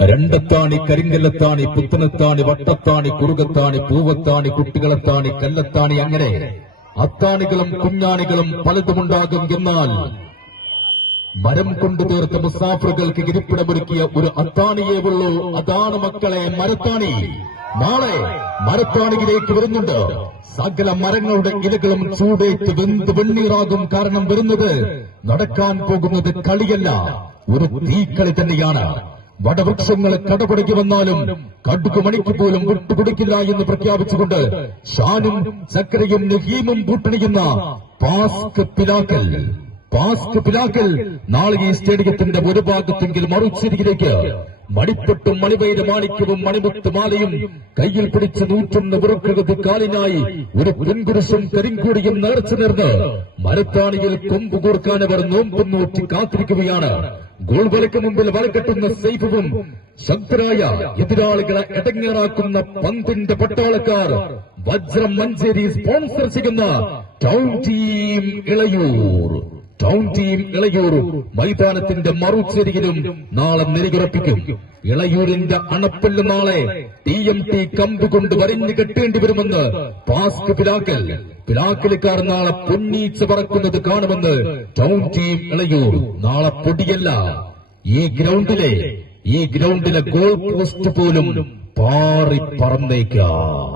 രണ്ടത്താണി കരിങ്കല്ലത്താണി പുത്തനത്താണി വട്ടത്താണി കുറുകത്താണി പൂവത്താണി കുട്ടികളത്താണി കല്ലത്താണി അങ്ങനെ അത്താണികളും കുഞ്ഞാണികളും പലതുമുണ്ടാകും എന്നാൽ മരം കൊണ്ടു തീർത്ത മുസാഫറുകൾക്ക് ഇരിപ്പിടമൊരുക്കിയ ഒരു അത്താണിയേ ഉള്ളൂ. അതാണ് മക്കളെ മരത്താണി. നാളെ മരത്താണിയിലേക്ക് വരുന്നുണ്ട്. സകല മരങ്ങളുടെ ഇലകളും ചൂടേറ്റ് വെന്ത് വെണ്ണീറാകും കാരണം വരുന്നത് നടക്കാൻ പോകുന്നത് കളിയല്ല ഒരു തീക്കളി തന്നെയാണ്. വടവൃക്ഷങ്ങൾ കടപുടക്കി വന്നാലും കടുകുമണിക്ക് പോലും വിട്ടുകൊടുക്കില്ല എന്ന് പ്രഖ്യാപിച്ചുകൊണ്ട് ഷാനും ചക്രയും നഹീമും കൂട്ടണിയുന്ന പാസ്ക് പിലാക്കൽ പാസ്ക് പിലാക്കൽ നാളെ ഈ സ്റ്റേഡിയത്തിന്റെ ഒരു ഭാഗത്തെങ്കിൽ മറുചേരിയിലേക്ക് മണിപ്പെട്ടും മണിവൈര മാണിക്യവും മണിമുത്ത് മാലയും കയ്യിൽ പിടിച്ച് നൂറ്റൊന്ന് വിറക്കകത്ത് കാലിനായി ഒരു പെൺകുരിശും കരിങ്കൂടിയും നേർച്ചു നേർന്ന് മരത്താണിയിൽ കൊമ്പ് കോർക്കാൻ അവർ നോമ്പും നോക്കി കാത്തിരിക്കുകയാണ്. ഗോൾ വലക്ക് മുമ്പിൽ വലക്കെട്ടുന്ന സൈഫും ശക്തരായ എതിരാളികളെ ഇടങ്ങേറാക്കുന്ന പന്തിന്റെ പട്ടാളക്കാർ വജ്രം മഞ്ചേരി സ്പോൺസർ ചെയ്യുന്ന town team Ilayur. Town team Ilayur മൈതാനത്തിന്റെ മറുചെരിയിലും നാളെ നിരകുറപ്പിക്കും ഇളയൂരിന്റെ അണപ്പല്ല് നാളെ ടി എം ടി കമ്പ് കൊണ്ട് വരിഞ്ഞു കെട്ടേണ്ടി വരുമെന്ന് പാസ്ക് പിലാക്കൽ. പിലാക്കലുകാർ നാളെ പൊന്നീച്ച പറക്കുന്നത് കാണുമെന്ന് ടൗൺ ടീം ഇളയൂർ. നാളെ പൊടിയല്ല. ഈ ഗ്രൗണ്ടിലെ ഈ ഗ്രൗണ്ടിലെ ഗോൾ പോസ്റ്റ് പോലും പാറി പറന്നേക്കാം.